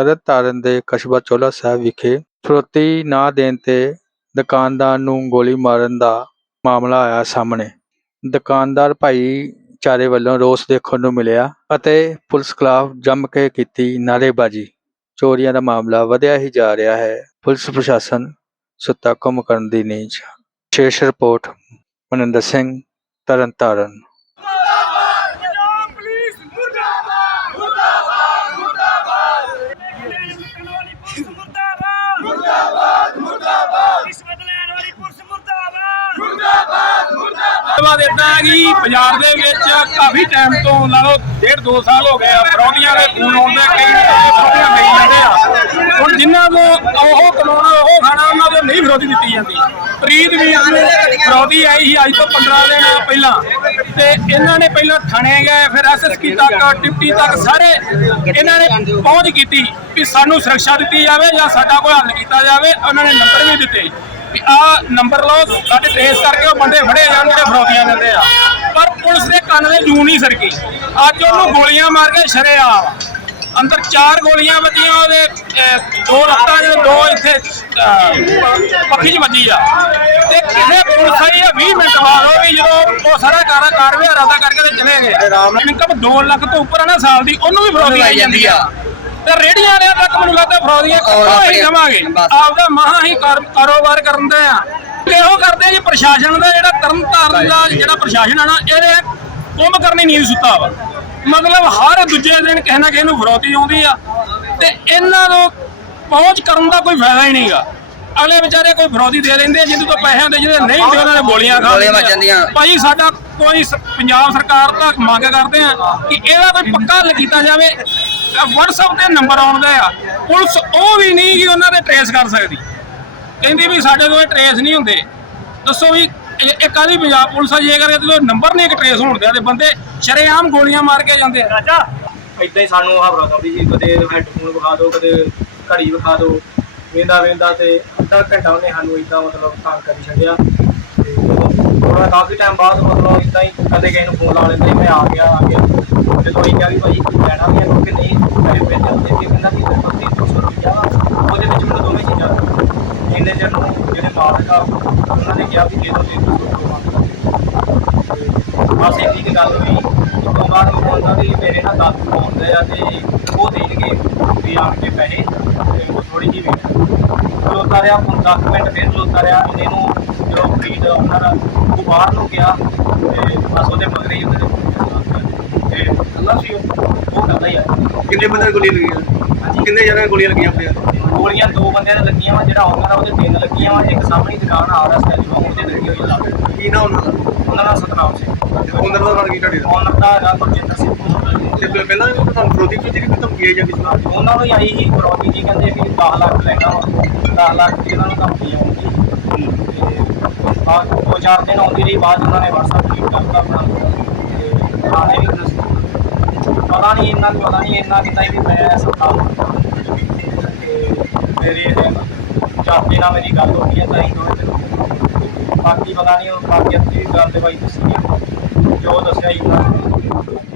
ਤਰਨ ਤਾਰਨ ਦੇ ਕਸਬਾ ਚੋਲਾ ਸਾਹਿਬ ਵਿਖੇ ਫਰੋਤੀ ਨਾ ਦੇਣ ਤੇ ਦੁਕਾਨਦਾਰ ਨੂੰ ਗੋਲੀ ਮਾਰਨ ਦਾ ਮਾਮਲਾ ਆਇਆ ਸਾਹਮਣੇ। ਦੁਕਾਨਦਾਰ ਭਾਈਚਾਰੇ ਵੱਲੋਂ ਰੋਸ ਦੇਖਣ ਨੂੰ ਮਿਲਿਆ ਅਤੇ ਪੁਲਿਸ ਖਿਲਾਫ ਜੰਮ ਕੇ ਕੀਤੀ ਨਾਅਰੇਬਾਜ਼ੀ। ਚੋਰੀਆਂ ਦਾ ਮਾਮਲਾ ਵਧਿਆ ਹੀ ਜਾ ਰਿਹਾ ਹੈ। ਪੁਲਿਸ ਪ੍ਰਸ਼ਾਸਨ ਸੁੱਤਾ ਕੰਮ ਕਰਨ ਦੀ ਨੀਂਦ 'ਚ। ਵਿਸ਼ੇਸ਼ ਰਿਪੋਰਟ ਮਨਿੰਦਰ ਸਿੰਘ ਤਰਨਤਾਰਨ ਪੰਜਾਬ ਪੁਲਿਸ ਮੁਰਦਾਬਾਦ ਮੁਰਦਾਬਾਦ ਮੁਰਦਾਬਾਦ ਕਾਨੂੰਨੀ ਪੁਲਿਸ ਮੁਰਦਾਬਾਦ ਮੁਰਦਾਬਾਦ ਮੁਰਦਾਬਾਦ ਰਿਸ਼ਵਤ ਲੈਣ ਵਾਲੀ ਪੁਲਿਸ ਮੁਰਦਾਬਾਦ ਇਦਾਂ ਕਿ ਪੰਜਾਬ ਦੇ ਵਿੱਚ ਕਾਫੀ ਟਾਈਮ ਤੋਂ ਲਾ ਲਓ, ਡੇਢ ਦੋ ਸਾਲ ਹੋ ਗਏ ਆ ਫਰੌਡੀਆਂ ਦੇ ਫੋਨ ਆਉਂਦੇ ਕਈ ਫਰੌਡੀਆਂ ਗਈ ਜਾਂਦੇ ਆ। ਹੁਣ ਜਿਨ੍ਹਾਂ ਨੂੰ ਉਹ ਕਮਾਉਣਾ, ਉਹ ਖਾਣਾ, ਉਹਨਾਂ ਨੂੰ ਨਹੀਂ ਫਰੌਦੀ ਦਿੱਤੀ ਜਾਂਦੀ। ਪ੍ਰੀਤ ਵੀ ਫਰੌਦੀ ਆਈ ਸੀ ਅੱਜ ਤੋਂ 15 ਦਿਨ ਪਹਿਲਾਂ। ਤੇ ਇਹਨਾਂ ਨੇ ਪਹਿਲਾਂ ਥਾਣੇ ਗਏ, ਫਿਰ ਐਸਐਸਪੀ ਤੱਕ, ਡਿਪਟੀ ਤੱਕ, ਸਾਰੇ ਇਹਨਾਂ ਨੇ ਪਹੁੰਚ ਕੀਤੀ ਕਿ ਸਾਨੂੰ ਸੁਰੱਖਿਆ ਦਿੱਤੀ ਜਾਵੇ ਜਾਂ ਸਾਡਾ ਕੋਈ ਹੱਲ ਕੀਤਾ ਜਾਵੇ, ਉਹਨਾਂ ਨੇ ਨੰਬਰ ਵੀ ਦਿੱਤੇ। ਵੀ ਆ ਨੰਬਰ ਲਓ ਸਾਡੇ ਟ੍ਰੇਸ ਕਰਕੇ ਉਹ ਬੰਦੇ ਫੜੇ ਜਾਣ ਜਿਹੜੇ ਫਰੋਤੀਆਂ ਦਿੰਦੇ ਆ। ਪਰ ਪੁਲਿਸ ਦੇ ਕੰਨ ਦੇ ਜੂ ਨਹੀਂ ਸਰਕੀ। ਅੱਜ ਉਹਨੂੰ ਗੋਲੀਆਂ ਮਾਰ ਕੇ ਸ਼ਰੇਆ। ਅੰਦਰ ਚਾਰ ਗੋਲੀਆਂ ਵੱਜੀਆਂ ਉਹਦੇ ਦੋ ਲੱਤਾਂ 'ਚ ਦੋ ਇੱਥੇ ਪੱਖੀ 'ਚ ਵੱਜੀ ਆ। ਤੇ ਕਿਸੇ ਪੁਲਿਸ ਆਈ ਆ 20 ਮਿੰਟ ਬਾਅਦ ਉਹ ਵੀ ਜਦੋਂ ਉਹ ਸਾਰਾ ਕਾਰ ਕਾਰਵਾਈ ਰਾਦਾ ਕਰਕੇ ਤੇ ਚਲੇ ਗਏ। ਇਨਕਮ 2 ਲੱਖ ਤੋਂ ਉੱਪਰ ਆ ਨਾ ਸਾਲ ਦੀ ਉਹਨੂੰ ਵੀ ਫਰੋਤੀ ਆਈ ਜਾਂਦੀ ਆ। ਤੇ ਰੇੜੀਆਂ ਵਾਲਿਆਂ ਤੱਕ ਮੈਨੂੰ ਲੱਗਦਾ ਫਰੌਦੀਆਂ ਕਿੱਥੋਂ ਹੀ ਦੇਵਾਂਗੇ। ਆਪਦਾ ਮਹਾ ਹੀ ਕਾਰ- ਕਾਰੋਬਾਰ ਕਰਨ ਦੇ ਆ। ਇਹੋ ਕਰਦੇ ਆ ਜੀ ਪ੍ਰਸ਼ਾਸਨ ਦਾ ਜਿਹੜਾ ਤਰਨ ਤਾਰਨ ਦਾ ਜਿਹੜਾ ਪ੍ਰਸ਼ਾਸਨ ਆ ਨਾ ਇਹਦੇ ਕੰਮ ਕਰਨੀ ਨਹੀਂ ਸੁੱਤਾ ਵਾ। ਮਤਲਬ ਹਰ ਦੂਜੇ ਦਿਨ ਕਿਸੇ ਨਾ ਕਿਸੇ ਨੂੰ ਫਰੌਤੀ ਆਉਂਦੀ ਆ। ਤੇ ਇਹਨਾਂ ਨੂੰ ਪਹੁੰਚ ਕਰਨ ਦਾ ਕੋਈ ਫਾਇਦਾ ਹੀ ਨਹੀਂਗਾ। ਅਗਲੇ ਵਿਚਾਰੇ ਕੋਈ ਫਰੌਤੀ ਦੇ ਲੈਂਦੇ ਜਿਹਦੇ ਤੋਂ ਪੈਸਿਆਂ ਦੇ ਜਿਹਦੇ ਨਹੀਂ ਹੁੰਦੇ ਉਹਨਾਂ ਨੇ ਗੋਲੀਆਂ ਖਾ ਗੋਲੀਆਂ ਵੱਜ ਲੈਂਦੇ ਆ। ਜਾਂਦੀਆਂ। ਭਾਈ ਸਾਡਾ ਕੋਈ ਪੰਜਾਬ ਸਰਕਾਰ ਤੋਂ ਮੰਗ ਕਰਦੇ ਆ ਕਿ ਇਹਦਾ ਕੋਈ ਪੱਕਾ ਕੀਤਾ ਜਾਵੇ। WhatsApp ਤੇ ਨੰਬਰ ਆਉਂਦਾ ਆ। ਪੁਲਿਸ ਉਹ ਵੀ ਨਹੀਂ ਕਿ ਉਹਨਾਂ ਦੇ ਟਰੇਸ ਕਰ ਸਕਦੀ। ਕਹਿੰਦੀ ਵੀ ਸਾਡੇ ਕੋਲ ਟਰੇਸ ਨਹੀਂ ਹੁੰਦੇ। ਦੱਸੋ ਵੀ ਇਹ ਇਹ ਕਾਹਦੀ ਪੰਜਾਬ ਪੁਲਿਸ ਆ? ਜੇਕਰ ਇਹਦੇ ਤੋਂ ਨੰਬਰ ਨਹੀਂ ਇੱਕ ਟਰੇਸ ਹੋਣ ਦਿਆ ਤੇ ਬੰਦੇ ਸ਼ਰੇਆਮ ਗੋਲੀਆਂ ਮਾਰ ਕੇ ਜਾਂਦੇ ਆ। ਰਾਜਾ। ਇਦਾਂ ਹੀ ਸਾਨੂੰ ਹਵਰਾ ਆਉਂਦੀ ਸੀ ਕਦੇ ਹੈਡਫੋਨ ਵਿਖਾ ਦਿਓ ਕਦੇ ਘੜੀ ਵਿਖਾ ਦਿਓ। ਵੇਂਦਾ ਵੇਂਦਾ ਤੇ ਅੱਧਾ ਘੰਟਾ ਉਹਨੇ ਸਾਨੂੰ ਇਦਾਂ ਮਤਲਬ ਤੰਗ ਕਰੀ ਛੱਡਿਆ। ਥੋੜਾ ਕਾਫੀ ਟਾਈਮ ਬਾਅਦ ਮਤਲਬ ਇਦਾਂ ਹੀ ਕਦੇ ਕਿਸੇ ਨੂੰ ਫੋਨ ਲਾ ਲੈਂਦਾ ਸੀ, ਮੈਂ ਆ ਗਿਆ ਆ ਗਿਆ। ਜਦੋਂ ਅਸੀਂ ਕਿਹਾ ਵੀ ਭਾਈ ਲੈਣਾ ਵੀ ਹੈ ਕਿਉਂਕਿ ਨਹੀਂ ਮੇਰੇ ਪਿੰਡ ਦੇ ਕੇ ਕਹਿੰਦਾ ਵੀ ਮੇਰੇ ਕੋਲ 300 ਰੁਪਇਆ ਵਾ। ਉਹਦੇ ਵਿੱਚ ਮੈਨੂੰ ਦੋਵੇਂ ਚੀਜ਼ਾਂ ਇੰਨੇ ਚਿਰ ਨੂੰ ਜਿਹੜੇ ਮਾਲਕ ਆ ਉਹਨਾਂ ਨੇ ਕਿਹਾ ਵੀ ਦੇ ਦੋ 300 ਰੁਪਇਆ ਬਸ ਇੰਨੀ ਕੁ ਗੱਲ ਹੋਈ। ਉਸ ਤੋਂ ਬਾਅਦ ਉਹ ਕਹਿੰਦਾ ਵੀ ਮੇਰੇ ਨਾਲ ਗੱਲ ਪਾਉਂਦੇ ਆ ਤੇ ਉਹ ਦੇਣਗੇ ਵੀ ਆਣ ਕੇ ਪੈਸੇ ਤੇ ਉਹ ਥੋੜੀ ਜਿਹੀ ਵੇਟ ਖਲੋਤਾ ਰਿਹਾ ਹੁਣ 10 ਮਿੰਟ ਫਿਰ ਖਲੋਤਾ ਰਿਹਾ। ਇਹਨੇ ਨੂੰ ਜਦੋਂ ਫਰੀਦ ਉਹਨਾਂ ਦਾ ਉਹ ਬਾਹਰ ਨੂੰ ਗਿਆ ਤੇ ਬਸ ਉਹਦੇ ਮਗਰੇ ਹੀ ਉਹਦੇ ਤੇ ਅੱਲਾ ਸੀ ਉਹ। ਉਹ ਕਰਦਾ ਹੀ ਆ। ਕਿੰਨੇ ਬੰਦੇ ਨੂੰ ਗੋਲੀਆਂ ਲੱਗੀਆਂ ਕਿੰਨੇ ਜਣੇ ਗੋਲੀਆਂ ਲੱਗੀਆਂ ਆਪਣੇ ਗੋਲੀਆਂ ਦੋ ਬੰਦਿਆਂ ਦੇ ਲੱਗੀਆਂ ਵਾ ਜਿਹੜਾ ਉਹਨਾਂ ਦਾ ਉਹਦੇ ਤਿੰਨ ਲੱਗੀਆਂ ਵਾ ਇੱਕ ਸਾਹਮਣੇ ਦੁਕਾਨ ਆ ਰਹਾ ਸਟੈਲੀ ਵਾ ਉਹਦੇ ਲੱਗੀ ਹੋਈ ਲੱਗ ਕੀ ਨਾ ਉਹਨਾਂ ਦਾ? ਉਹਨਾਂ ਦਾ ਸਤਨਾਮ ਸਿੰਘ। ਉਹਨਾਂ ਦਾ ਕੀ ਤੁਹਾਡੇ ਦਾ? ਉਹਨਾਂ ਦਾ ਹੈਗਾ ਗੁਰਜਿੰਦਰ ਸਿੰਘ। ਤੇ ਪਹਿਲਾਂ ਵੀ ਤੁਹਾਨੂੰ ਫਰੋਦੀ ਵਿੱਚ ਜਿਹੜੀ ਧਮਕੀ ਆਈ ਜਾਂ ਕਿਸ ਉਹਨਾਂ ਨੂੰ ਆਈ ਸੀ ਫਰੋਦੀ ਜੀ ਕਹਿੰਦੇ ਵੀ 10 ਲੱਖ ਲੈਣਾ ਵਾ 10 ਲੱਖ ਦੀ ਉਹਨਾਂ ਨੂੰ ਧਮਕੀ ਆਉਂਦੀ ਤੇ ਬਾਅਦ ਦੋ ਚਾਰ ਦਿਨ ਆਉਂਦੀ ਰਹੀ, ਬਾਅਦ ਉਹਨਾਂ ਨੇ WhatsApp ਕਲਿੱਕ ਕਰਤਾ ਕਰਨਾ ਤੇ ਥਾਣੇ ਵੀ ਦੱਸ ਪਤਾ ਨਹੀਂ ਇੰਨਾ, ਪਤਾ ਨਹੀਂ ਇੰਨਾ ਕਿਤਾ ਵੀ ਮੈਂ ਸਰਕਾਰ ਤੇ ਮੇਰੀ ਇਹ ਚਾਚੇ ਨਾਲ ਮੇਰੀ ਗੱਲ ਹੋ ਗਈ ਹੈ, ਤਾਂ ਹੀ ਦੋਵੇਂ ਬਾਕੀ ਪਤਾ ਨਹੀਂ ਉਹ ਬਾਕੀ ਅੱਧੀ ਗੱਲ ਤੇ ਬਾਈ ਦੱਸੀ ਜੋ ਦੱਸਿਆ ਹੀ ਉਹਨਾਂ ਨੇ